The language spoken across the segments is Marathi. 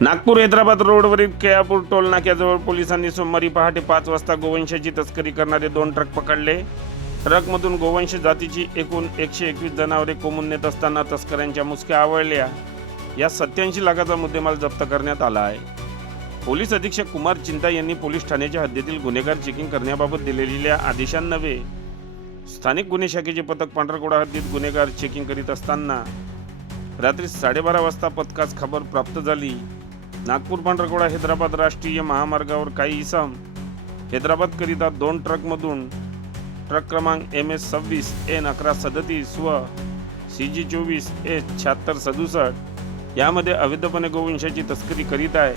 नागपूर हैदराबाद रोडवरील केळापूर टोल नाक्याजवळ पोलिसांनी सोमवारी पहाटे पाच वाजता गोवंशाची तस्करी करणारे दोन ट्रक पकडले. ट्रकमधून गोवंश जातीची एकूण एकशे एकवीस जनावरे कोमून नेत असताना तस्करांच्या मुसक्या आवळल्या. या सत्याऐंशी लाखाचा मुद्देमाल जप्त करण्यात आला आहे. पोलीस अधीक्षक कुमार चिंता यांनी पोलीस ठाण्याच्या हद्दीतील गुन्हेगार चेकिंग करण्याबाबत दिलेल्या आदेशांनवे स्थानिक गुन्हे शाखेचे पथक पांढरकोडा हद्दीत गुन्हेगार चेकिंग करीत असताना रात्री साडेबारा वाजता पथकास खबर प्राप्त झाली. नागपूर पांढरकोडा हैदराबाद राष्ट्रीय महामार्गावर काही इसम. हैदराबादकरिता दोन ट्रकमधून ट्रक क्रमांक एम एस सव्वीस एन अकरा सदतीस व सी जी चोवीस एच शहात्तर सदुसष्ट यामध्ये अवैधपणे गोवंशाची तस्करी करीत आहे.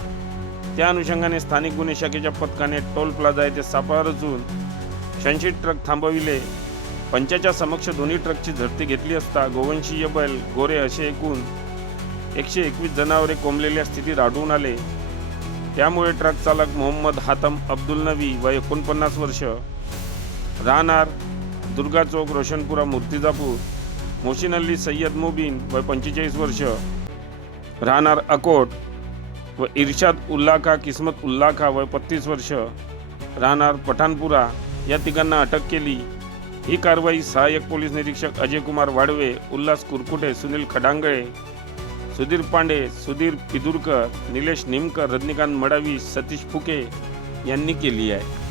त्या अनुषंगाने स्थानिक गुन्हे शाखेच्या पथकाने टोल प्लाझा येथे सापळा रचून शहाऐंशी ट्रक थांबविले. पंचाच्या समक्ष दोन्ही ट्रकची झडती घेतली असता गोवंशीय बैल गोरे असे एकूण एकशे एकवीस जनावरे कोंबलेल्या स्थितीत आढळून आले. त्यामुळे ट्रक चालक मोहम्मद हातम अब्दुल नबी व एकोणपन्नास वर्ष राहणार दुर्गा चौक रोशनपुरा मूर्तिजापूर मोशीन अल्ली सय्यद मुबीन वय पंचेचाळीस वर्ष राहणार अकोट व इर्शाद उल्लाखा किस्मत उल्लाखा वय पस्तीस वर्ष राहणार पठाणपुरा. या तिघांना अटक केली. ही कारवाई सहाय्यक पोलीस निरीक्षक अजय कुमार वाडवे उल्हास कुरकुटे सुनील खडांगळे सुधीर पांडे सुधीर पिदुरकर निलेश निमकर रजनीकांत मडावी सतीश फुके यांनी केली आहे.